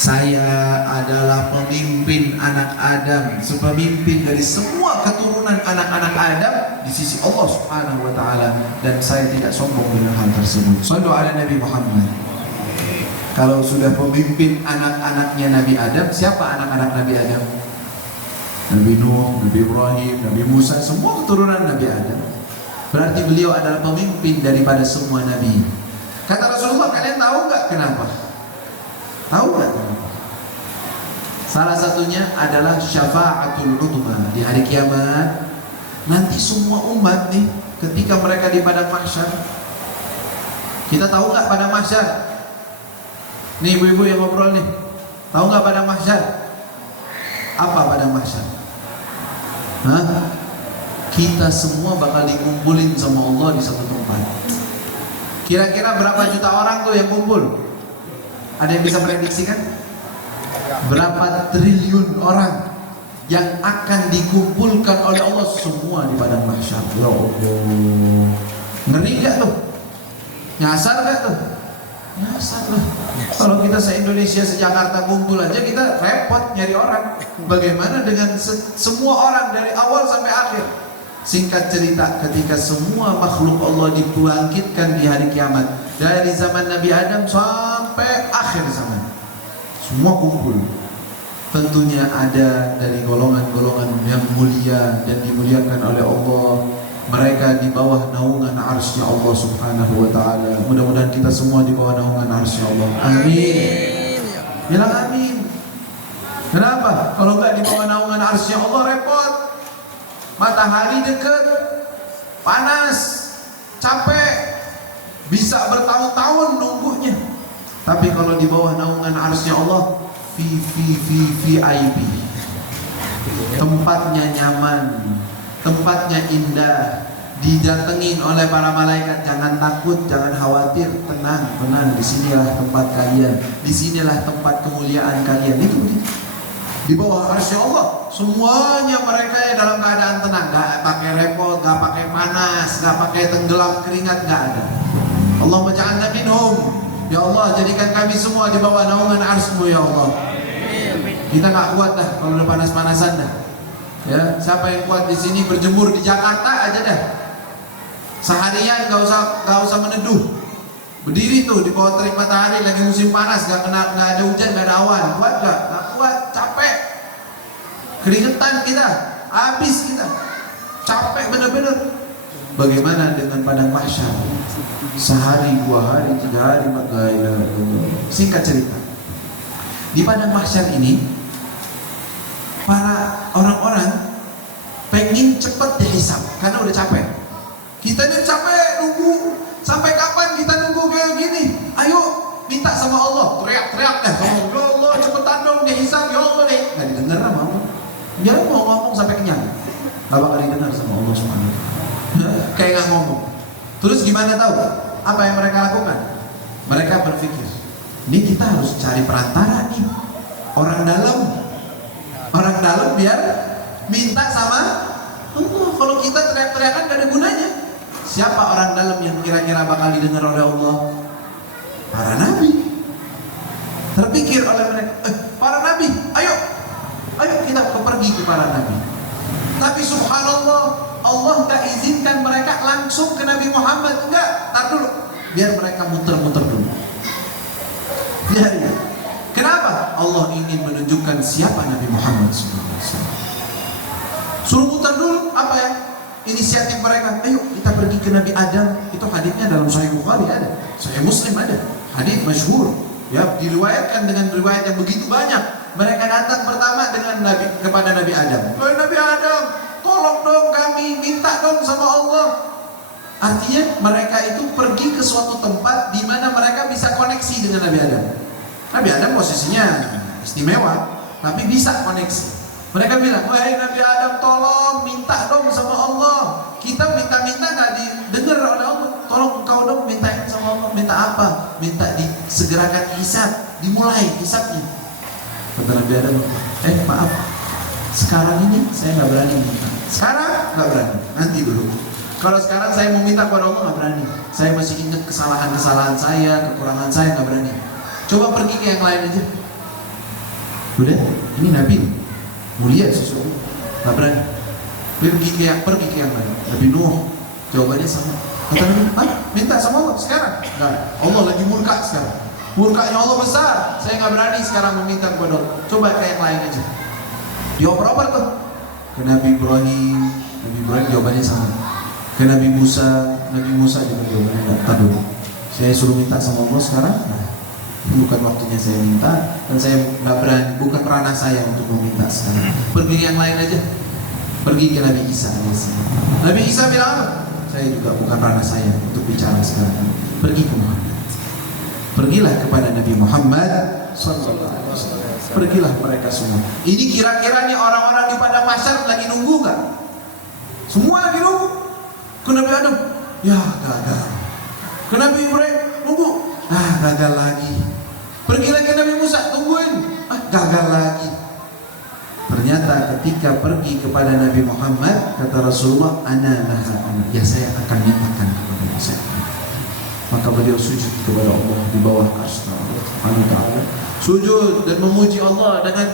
Saya adalah pemimpin anak Adam, sepemimpin dari semua keturunan anak-anak Adam di sisi Allah Subhanahu wa taala, dan saya tidak sombong dengan hal tersebut. Shallu ala Nabi Muhammad. Kalau sudah pemimpin anak-anaknya Nabi Adam, siapa anak-anak Nabi Adam? Nabi Nuh, Nabi Ibrahim, Nabi Musa, semua keturunan Nabi Adam. Berarti beliau adalah pemimpin daripada semua nabi. Kata Rasulullah, kalian tahu nggak kenapa? Tahu nggak kenapa? Salah satunya adalah syafa'atul udhma. Di hari kiamat nanti semua umat nih, ketika mereka di padang mahsyar, kita tahu nggak padang mahsyar? Nih ibu-ibu yang ngobrol nih, tahu nggak padang mahsyar? Apa padang mahsyar? Hah? Kita semua bakal dikumpulin sama Allah di satu tempat. Kira-kira berapa juta orang tuh yang kumpul? Ada yang bisa prediksikan? Berapa triliun orang yang akan dikumpulkan oleh Allah semua di padang mahsyar? Ya Allah, ngeri gak tuh? Nyasar gak tuh? Nyasar lah. Kalau kita se-Indonesia, se-Jakarta kumpul aja kita repot nyari orang. Bagaimana dengan semua orang dari awal sampai akhir? Singkat cerita, ketika semua makhluk Allah dibangkitkan di hari kiamat, dari zaman Nabi Adam sampai akhir zaman, semua kumpul. Tentunya ada dari golongan-golongan yang mulia dan dimuliakan oleh Allah. Mereka di bawah naungan arsy Allah Subhanahu wa ta'ala. Mudah-mudahan kita semua di bawah naungan arsy Allah. Amin. Bilang amin. Kenapa? Kalau enggak di bawah naungan arsy Allah repot. Matahari dekat, panas, capek, bisa bertahun-tahun nunggunya. Tapi kalau di bawah naungan arsy Allah, VIP, tempatnya nyaman, tempatnya indah, didatengin oleh para malaikat. Jangan takut, jangan khawatir, tenang, tenang. Disinilah tempat kalian, disinilah tempat kemuliaan kalian. Itu di bawah arsy Allah, semuanya mereka yang dalam keadaan tenang, gak pakai repot, gak pakai panas, gak pakai tenggelam keringat, gak ada. Allahumma ja'alna minhum. Ya Allah, jadikan kami semua di bawah naungan arsy-Mu ya Allah. Kita gak kuat dah kalau udah panas-panasan dah. Ya, siapa yang kuat di sini berjemur di Jakarta aja dah. Seharian gak usah meneduh. Berdiri tuh di bawah terik matahari lagi musim panas, gak ada hujan, gak ada awan. Kuat gak? Gak kuat, capek. Keringetan kita, habis kita. Capek bener-bener. Bagaimana dengan padang mahsyar? Sehari, 2 hari, 3 hari, 4 hari. Singkat cerita, di padang mahsyar ini para orang-orang pengen cepet dihisab karena udah capek. Kita ini capek nunggu. Sampai kapan kita nunggu kayak gini? Ayo minta sama Allah, teriak-teriak deh. Ya Allah cepetan dong dihisab, ya Allah deh. Gak didengar sama Allah. Dia mau ngomong sampai kenyang, gak bakal didengar sama Allah Subhanahu. Kayak gak ngomong. Terus gimana tahu? Apa yang mereka lakukan? Mereka berpikir, ini kita harus cari perantara nih, orang dalam biar minta sama Allah. Kalau kita teriak-teriakan gak ada gunanya. Siapa orang dalam yang kira-kira bakal didengar oleh Allah? Para nabi. Terpikir oleh mereka, para nabi, ayo kita pergi ke para nabi. Tapi subhanallah, Allah gak izinkan mereka langsung ke Nabi Muhammad. Enggak, tar dulu, biar mereka muter-muter dulu. Biarin. Kenapa? Allah ingin menunjukkan siapa Nabi Muhammad SAW. Suruh muter dulu, apa ya? Inisiatif mereka, ayo kita pergi ke Nabi Adam. Itu hadisnya dalam Sahih Bukhari ada, Sahih Muslim ada, hadis masyhur, ya, diriwayatkan dengan riwayat yang begitu banyak. Mereka datang pertama dengan kepada Nabi Adam. Wahai Nabi Adam, tolong dong kami, minta dong sama Allah. Artinya mereka itu pergi ke suatu tempat di mana mereka bisa koneksi dengan Nabi Adam. Nabi Adam posisinya istimewa, tapi bisa koneksi. Mereka bilang, wahai Nabi Adam, tolong minta dong sama Allah. Kita minta-minta gak didengar oleh Allah. Tolong engkau dong mintain sama Allah. Minta apa? Minta disegerakan hisab, dimulai hisabnya. Kata Nabi Adam, maaf, sekarang ini saya gak berani minta. Sekarang gak berani, nanti dulu. Kalau sekarang saya mau minta kepada Allah gak berani. Saya masih ingat kesalahan-kesalahan saya, kekurangan saya, gak berani. Coba pergi ke yang lain aja. Sudah, ini Nabi mulia sesuatu, nggak berani. Pergi ke yang lain. Nabi Nuh jawabannya sama. Kata Nabi, minta sama Allah sekarang. Nggak, Allah lagi murka sekarang. Murkanya Allah besar. Saya nggak berani sekarang meminta kepada Allah. Coba ke yang lain aja. Dioper-oper tuh. Ke Nabi Ibrahim jawabannya sama. Ke Nabi Musa juga jawabannya nggak. Tadu. Saya suruh minta sama Allah sekarang. Nah, bukan waktunya saya minta, dan saya nggak berani, bukan ranah saya untuk meminta sekarang. Pergi yang lain aja. Pergi ke Nabi Isa alaihissalam. Nabi Isa bilang apa? Saya juga bukan ranah saya untuk bicara sekarang. Pergi ke Muhammad. Pergilah kepada Nabi Muhammad sallallahu alaihi wasallam. Pergilah mereka semua. Ini kira-kira nih orang-orang di padang mahsyar lagi nunggu nggak? Semua lagi nunggu. Ke Nabi Adam, ya gagal. Ke Nabi Ibrahim, nunggu. Gagal lagi. Pergi lagi ke Nabi Musa, tungguin. Gagal lagi. Ternyata ketika pergi kepada Nabi Muhammad, kata Rasulullah, ana laha ana. Ya, saya akan mintakan kepada saya. Maka beliau sujud kepada Allah di bawah arsy Allah Subhanahu wa taala. Sujud dan memuji Allah dengan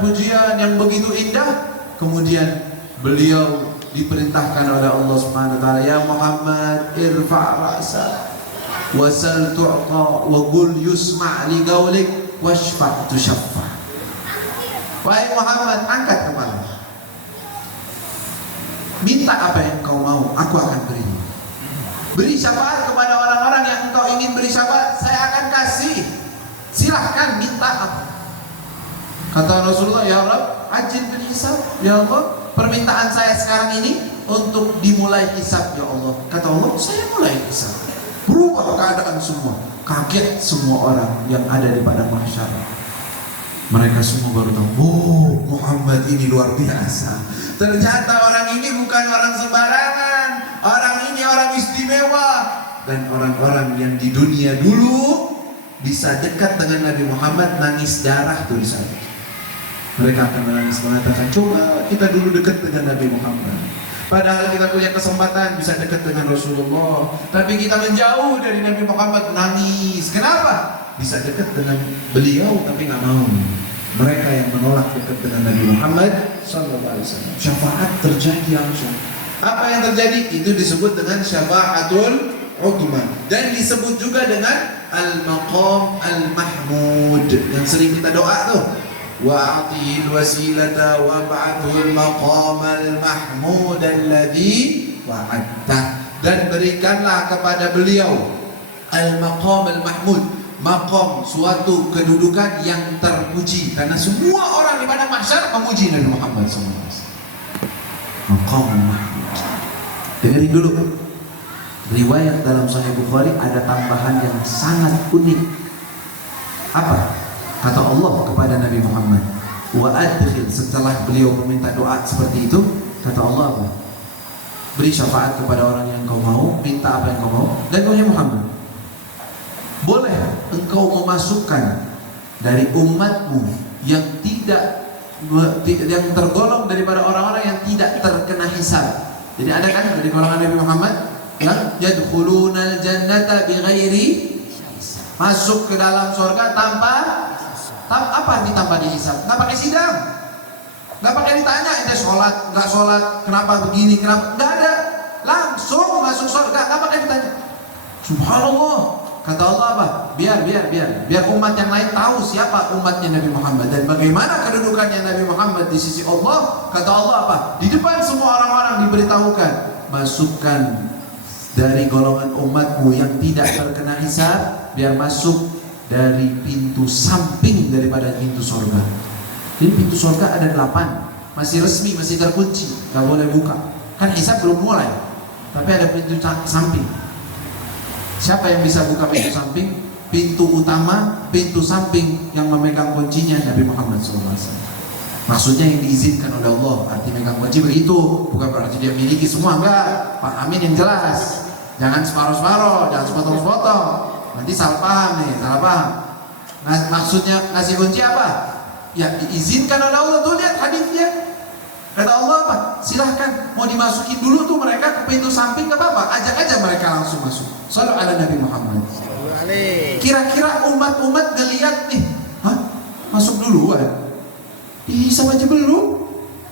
pujian yang begitu indah. Kemudian beliau diperintahkan oleh Allah Subhanahu wa taala, ya Muhammad, irfa' ra'sa wasal tu'ta wa qul yusma' li qawlik washfa' tushaffa. Wahai Muhammad, angkat kepala. Minta apa yang kau mau, aku akan beri. Beri syafaat kepada orang-orang yang engkau ingin beri syafaat, saya akan kasih. Silahkan minta apa. Kata Rasulullah, ya Allah, ajil bil hisab. Ya Allah, permintaan saya sekarang ini untuk dimulai hisab, ya Allah. Kata Allah, saya mulai hisab. Berubah keadaan semua. Kaget semua orang yang ada di padang mahsyar. Mereka semua baru tahu, oh, Muhammad ini luar biasa. Ternyata orang ini bukan orang sembarangan. Orang ini orang istimewa. Dan orang-orang yang di dunia dulu bisa dekat dengan Nabi Muhammad, nangis darah tuh di sana. Mereka akan menangis mengatakan, coba kita dulu dekat dengan Nabi Muhammad. Padahal kita punya kesempatan bisa dekat dengan Rasulullah, tapi kita menjauh dari Nabi Muhammad, nangis. Kenapa? Bisa dekat dengan beliau tapi nggak mau. Mereka yang menolak dekat dengan Nabi Muhammad sallallahu alaihi wasallam. Syafaat terjadi langsung. Apa yang terjadi? Itu disebut dengan syafaatul udhma, dan disebut juga dengan al-maqam al-mahmud yang sering kita doa tuh. Wa atihil wasilata wa ba'athul maqam al-mahmud alladhi wa'adta. Dan berikanlah kepada beliau al-maqam al-mahmud, maqam, suatu kedudukan yang terpuji, karena semua orang di padang mahsyar memuji Nabi Muhammad SAW. Maqam al-mahmud. Dengerin dulu. Riwayat dalam Sahih Bukhari ada tambahan yang sangat unik. Apa? Kata Allah kepada Nabi Muhammad, wa adkhil, setelah beliau meminta doa seperti itu, kata Allah apa? Beri syafaat kepada orang yang kau mau, minta apa yang kau mau. Dan wahai Muhammad, boleh engkau memasukkan dari umatmu yang yang tergolong daripada orang-orang yang tidak terkena hisab. Jadi ada kan dari golongan Nabi Muhammad yang yadkhulunal jannata bighairi, masuk ke dalam surga tanpa apa ditambah dihisab, nggak pakai sidang, nggak pakai ditanya ente sholat nggak sholat, kenapa begini, kenapa, nggak ada, langsung masuk surga, nggak pakai ditanya. Subhanallah. Kata Allah apa? Biar umat yang lain tahu siapa umatnya Nabi Muhammad dan bagaimana kedudukannya Nabi Muhammad di sisi Allah. Kata Allah apa? Di depan semua orang-orang diberitahukan, masukkan dari golongan umatmu yang tidak terkena hisab, biar masuk dari pintu samping daripada pintu surga. Jadi pintu surga ada 8, masih resmi, masih terkunci, nggak boleh buka. Kan hisab belum mulai, tapi ada pintu samping. Siapa yang bisa buka pintu samping? Pintu utama, pintu samping yang memegang kuncinya Nabi Muhammad SAW. Maksudnya yang diizinkan oleh Allah. Arti megang kunci begitu, bukan berarti dia miliki semua, enggak. Pahamin yang jelas. Jangan separuh-separuh, jangan sepotong-sepotong. Nanti salah paham nih, salah paham. Nah, maksudnya ngasih kunci apa? Ya diizinkan oleh Allah. Tuh lihat hadisnya. Kata Allah apa? Silahkan, mau dimasukin dulu tuh mereka ke pintu samping, gak apa-apa, ajak aja mereka langsung masuk. Shallallahu ala Nabi Muhammad. Kira-kira umat-umat ngeliat nih, hah? Masuk duluan? Dihisab aja belum,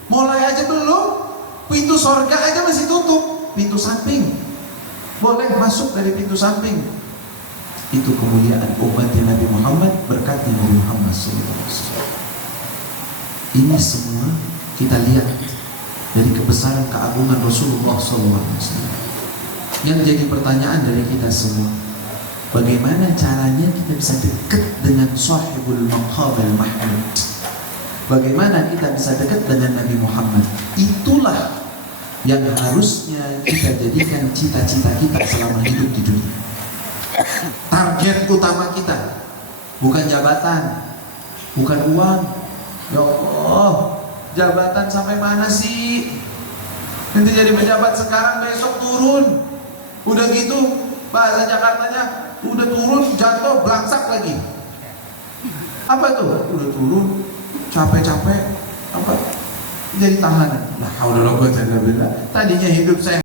mulai aja belum, pintu sorga aja masih tutup, pintu samping boleh masuk dari pintu samping. Itu kemuliaan umat Nabi Muhammad, berkatnya Nabi Muhammad SAW. Ini semua kita lihat dari kebesaran keagungan Rasulullah SAW. Yang jadi pertanyaan dari kita semua, bagaimana caranya kita bisa dekat dengan sahibul maqamil mahmud? Bagaimana kita bisa dekat dengan Nabi Muhammad? Itulah yang harusnya kita jadikan cita-cita kita selama hidup di dunia. Target utama kita bukan jabatan, bukan uang. Ya Allah, jabatan sampai mana sih? Nanti jadi pejabat sekarang, besok turun. Udah gitu, bahasa Jakartanya, udah turun, jatuh, belangsak lagi. Apa tuh? Udah turun, capek-capek, apa? Jadi tahanan. Nah, haula wala quwwata illa billah. Tadinya hidup saya